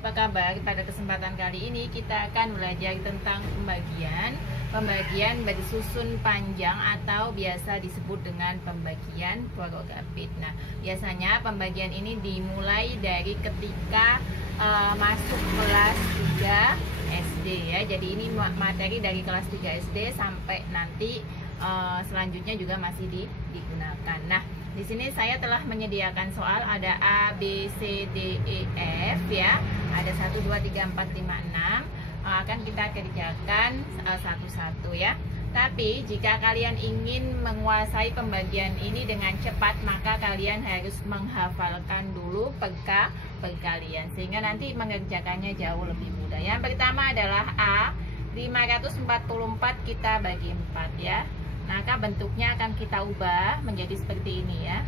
apa kabar? Pada kesempatan kali ini kita akan belajar tentang pembagian bersusun panjang atau biasa disebut dengan pembagian porogapit. Nah, biasanya pembagian ini dimulai dari ketika masuk kelas 3 SD ya. Jadi ini materi dari kelas 3 SD sampai nanti selanjutnya juga masih digunakan. Nah, di sini saya telah menyediakan soal, ada A, B, C, D, E, F ya. Ada 1, 2, 3, 4, 5, 6. Akan kita kerjakan satu-satu ya. Tapi jika kalian ingin menguasai pembagian ini dengan cepat, maka kalian harus menghafalkan dulu kalian, sehingga nanti mengerjakannya jauh lebih mudah. Yang pertama adalah A, 544 kita bagi 4 ya. Maka bentuknya akan kita ubah menjadi seperti ini ya.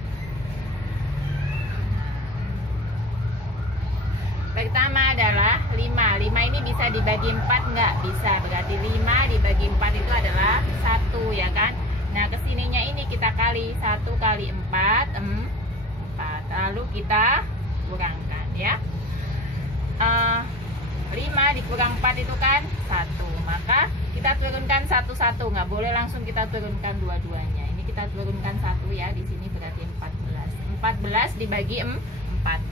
Pertama adalah 5 ini bisa dibagi 4 enggak? Bisa, berarti 5 dibagi 4 itu adalah 1 ya kan. Nah, kesininya ini kita kali 1 kali 4 4, lalu kita kurangkan ya. 5 dikurang 4 itu kan 1, maka kita turunkan satu-satu, nggak boleh langsung kita turunkan dua-duanya. Ini kita turunkan 1 ya, di sini berarti 14 dibagi 4,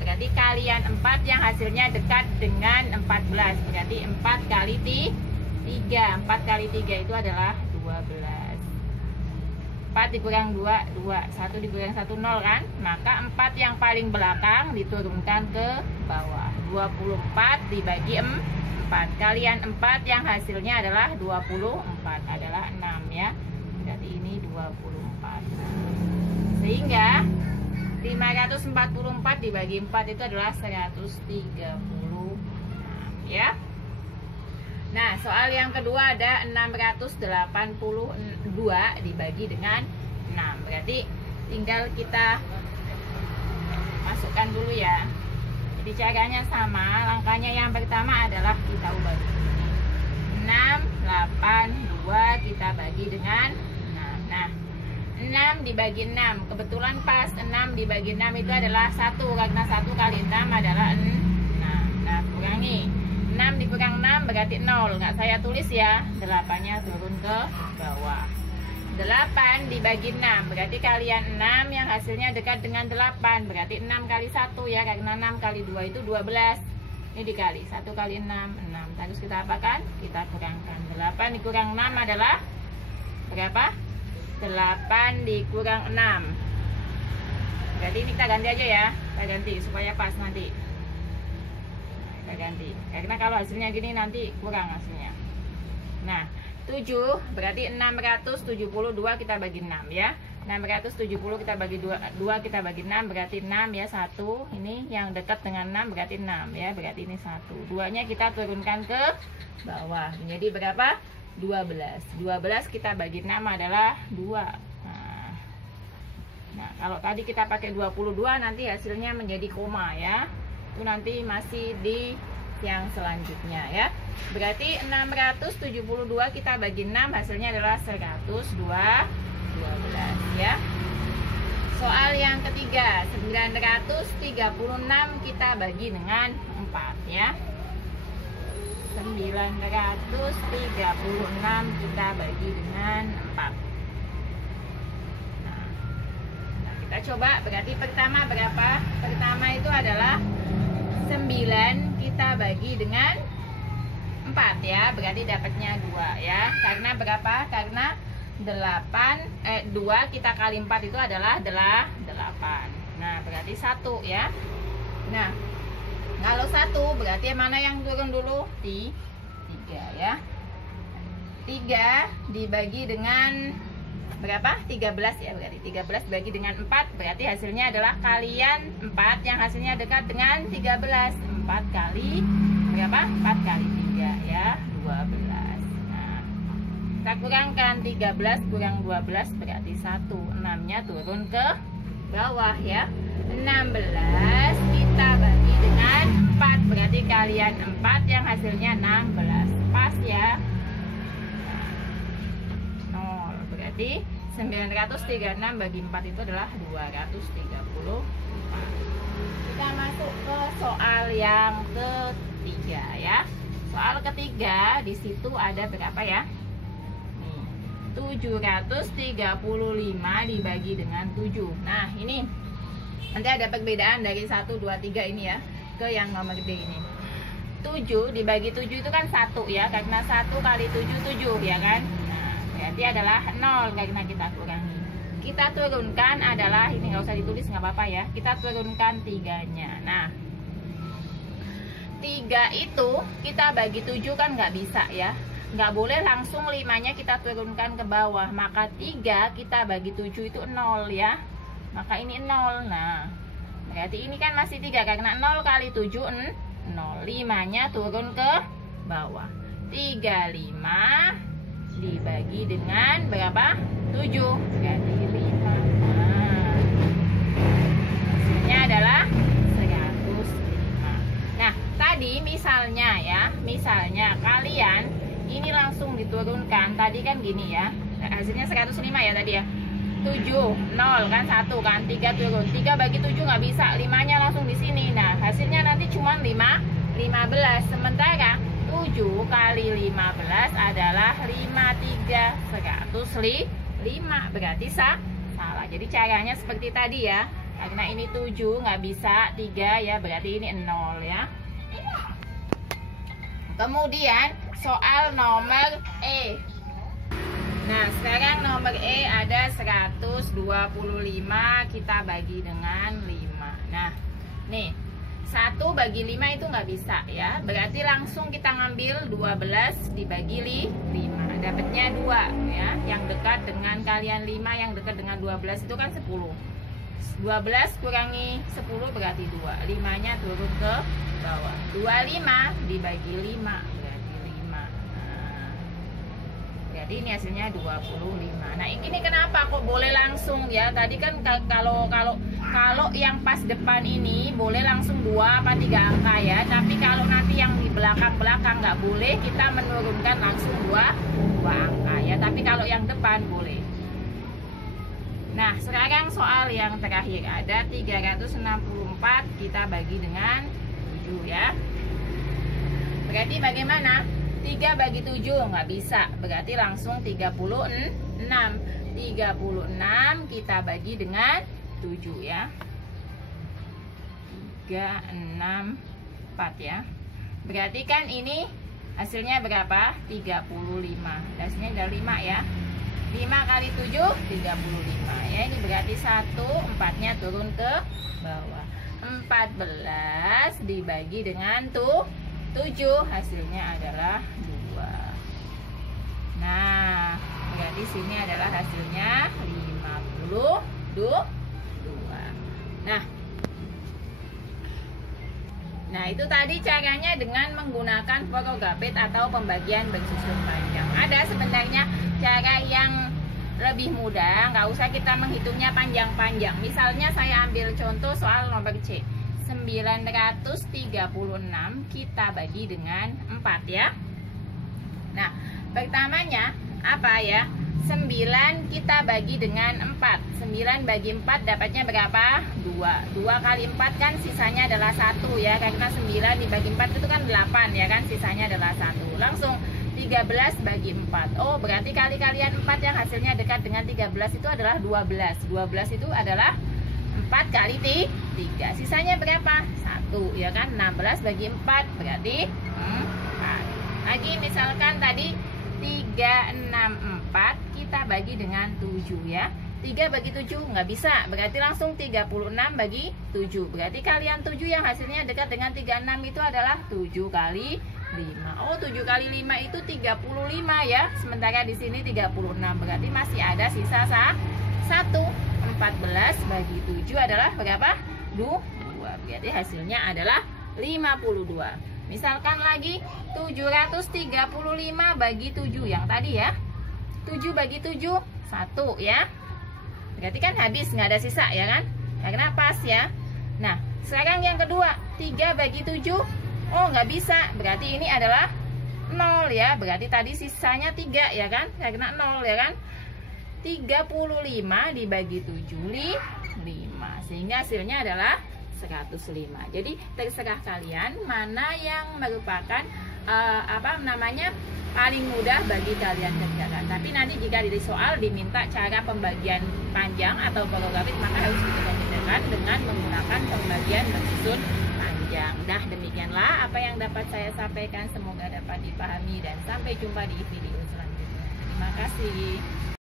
berarti kalian 4 yang hasilnya dekat dengan 14, berarti 4 kali 3, 4 kali 3 itu adalah 12. 4 dikurang 2, 1 dikurang 1, 0 kan. Maka 4 yang paling belakang diturunkan ke bawah. 24 dibagi 4, kalian 4 yang hasilnya adalah 24, adalah 6 ya. Berarti ini 24. Sehingga 544 dibagi 4 itu adalah 136 ya. Nah, soal yang kedua ada 682 dibagi dengan 6. Berarti tinggal kita masukkan dulu ya. Jadi caranya sama, langkahnya yang pertama adalah kita ubah dulu. 682 kita bagi dengan 6. Nah, 6 dibagi 6, kebetulan pas 6 dibagi 6 itu adalah 1, karena 1 kali 6 adalah 6. Nah, kurangi 6 dikurang 6 berarti 0, nggak saya tulis ya, 8-nya turun ke bawah. 8 dibagi 6, berarti kalian 6 yang hasilnya dekat dengan 8, berarti 6 kali 1 ya, karena 6 kali 2 itu 12. Ini dikali 1 kali 6, 6. Terus kita apakan? Kita kurangkan. 8 dikurang 6 adalah berapa? 8 dikurang 6. Berarti ini kita ganti aja ya, kita ganti supaya pas nanti. Kita ganti, karena kalau hasilnya gini nanti kurang hasilnya. Nah, 7 berarti 672 kita bagi 6 ya. 670 kita bagi 2 kita bagi 6 berarti 6 ya. 1 ini yang dekat dengan 6 berarti 6 ya, berarti ini 1. 2-nya kita turunkan ke bawah menjadi berapa? 12 kita bagi 6 adalah 2. Nah, kalau tadi kita pakai 22 nanti hasilnya menjadi koma ya. Itu nanti masih di yang selanjutnya ya. Berarti 672 kita bagi 6 hasilnya adalah 112 ya. Soal yang ketiga, 936 kita bagi dengan 4 ya. 936 kita bagi dengan 4. Nah, kita coba, berarti pertama berapa? Pertama itu adalah 9 kita bagi dengan 4 ya, berarti dapatnya 2 ya. Karena berapa? Karena 2 kita kali 4 itu adalah 8. Nah, berarti 1 ya. Nah, kalau 1 berarti mana yang turun dulu? 3 ya. 3 dibagi dengan berapa? 13 ya, berarti 13 bagi dengan 4 berarti hasilnya adalah kalian 4 yang hasilnya dekat dengan 13. 4 kali berapa? 4 kali 3 ya, 12. Nah, kita kurangkan 13 kurang 12 berarti 1. 6-nya turun ke bawah ya. 16 kita bagi dengan 4 berarti kalian 4 yang hasilnya 16. Pas ya. 0 berarti 936 bagi 4 itu adalah 230. Kita masuk ke soal yang soal ketiga di situ ada berapa ya? Nih, 735 dibagi dengan 7. Nah, ini nanti ada perbedaan dari 1, 2, 3 ini ya ke yang nomor D ini. 7 dibagi 7 itu kan 1 ya, karena 1 kali 7 7 ya kan. Nah, berarti adalah 0 karena kita kurangi. Kita turunkan adalah, ini nggak usah ditulis nggak apa-apa ya, kita turunkan 3-nya. Nah, 3 itu kita bagi 7 kan nggak bisa ya, nggak boleh langsung 5-nya kita turunkan ke bawah, maka 3 kita bagi 7 itu 0 ya, maka ini 0. Nah, berarti ini kan masih 3 karena 0 kali 7 0, 5-nya turun ke bawah. 35 dibagi dengan berapa? 7, berarti 5. Nah, hasilnya adalah 105. Nah, tadi misalnya ya, misalnya kalian ini langsung diturunkan, tadi kan gini ya, hasilnya 105 ya tadi ya. 7, 0 kan 1 kan, 3 turun, 3 bagi 7 nggak bisa, 5-nya langsung di sini. Nah, hasilnya nanti cuma 15. Sementara 7 kali 15 adalah 53, 105. Berarti salah. Jadi caranya seperti tadi ya. Karena ini 7 nggak bisa 3 ya, berarti ini 0 ya. Kemudian soal nomor E. Nah, sekarang nomor E ada 125 kita bagi dengan 5. Nah, nih 1 bagi 5 itu nggak bisa ya, berarti langsung kita ngambil 12 dibagi 5, dapatnya 2 ya. Yang dekat dengan kalian 5, yang dekat dengan 12 itu kan 10. 12 kurangi 10 berarti 2, 5-nya turun ke bawah. 25 dibagi 5 berarti 5. Nah, jadi ini hasilnya 25. Nah, ini kenapa kok boleh langsung ya? Tadi kan kalau yang pas depan ini boleh langsung 2 apa 3 angka ya. Tapi kalau nanti yang di belakang-belakang nggak boleh, kita menurunkan langsung 2 angka ya. Tapi kalau yang depan boleh. Nah, sekarang soal yang terakhir ada 364 kita bagi dengan 7 ya. Berarti bagaimana? 3 bagi 7 nggak bisa, berarti langsung 36. 36 kita bagi dengan 7 ya. 3, 6, 4 ya. Berarti kan ini hasilnya berapa? 35. Hasilnya ada 5 ya. 5 kali 7 35 ya. Ini berarti 1, 4-nya turun ke bawah. 14 dibagi dengan 7, hasilnya adalah 2. Nah, berarti sini adalah hasilnya 52. Nah, itu tadi caranya dengan menggunakan Forogapit atau pembagian bersusun panjang. Ada sebenarnya cara yang lebih mudah, nggak usah kita menghitungnya panjang-panjang. Misalnya saya ambil contoh soal nomor C. 936 kita bagi dengan 4 ya. Nah, pertamanya apa ya? 9 kita bagi dengan 4. 9 bagi 4 dapatnya berapa? 2. 2 kali 4 kan sisanya adalah 1 ya. Karena 9 dibagi 4 itu kan 8 ya kan, sisanya adalah 1. Langsung 13 bagi 4. Oh, berarti kali-kalian 4 yang hasilnya dekat dengan 13 itu adalah 12. 12 itu adalah 4 kali 3. Sisanya berapa? 1 ya kan. 16 bagi 4 berarti 4. Lagi misalkan tadi 364 kita bagi dengan 7 ya. 3 bagi 7 nggak bisa, berarti langsung 36 bagi 7. Berarti kalian 7 yang hasilnya dekat dengan 36 itu adalah 7 kali 5. Oh, 7 kali 5 itu 35 ya. Sementara di sini 36. Berarti masih ada sisa 1. 14 bagi 7 adalah berapa? 2. Berarti hasilnya adalah 52. Misalkan lagi 735 bagi 7 yang tadi ya. 7 bagi 7 1 ya. Berarti kan habis, nggak ada sisa ya kan? Karena pas ya. Nah, sekarang yang kedua 3 bagi 7. Oh, nggak bisa. Berarti ini adalah 0 ya. Berarti tadi sisanya 3 ya kan? Karena 0 ya kan? 35 dibagi 7 5. Sehingga hasilnya adalah 105. Jadi terserah kalian mana yang merupakan apa namanya, paling mudah bagi kalian kerjakan. Tapi nanti jika di soal diminta cara pembagian panjang atau porografis, maka harus dikerjakan dengan menggunakan pembagian bersusun panjang. Nah, demikianlah apa yang dapat saya sampaikan, semoga dapat dipahami dan sampai jumpa di video selanjutnya. Terima kasih.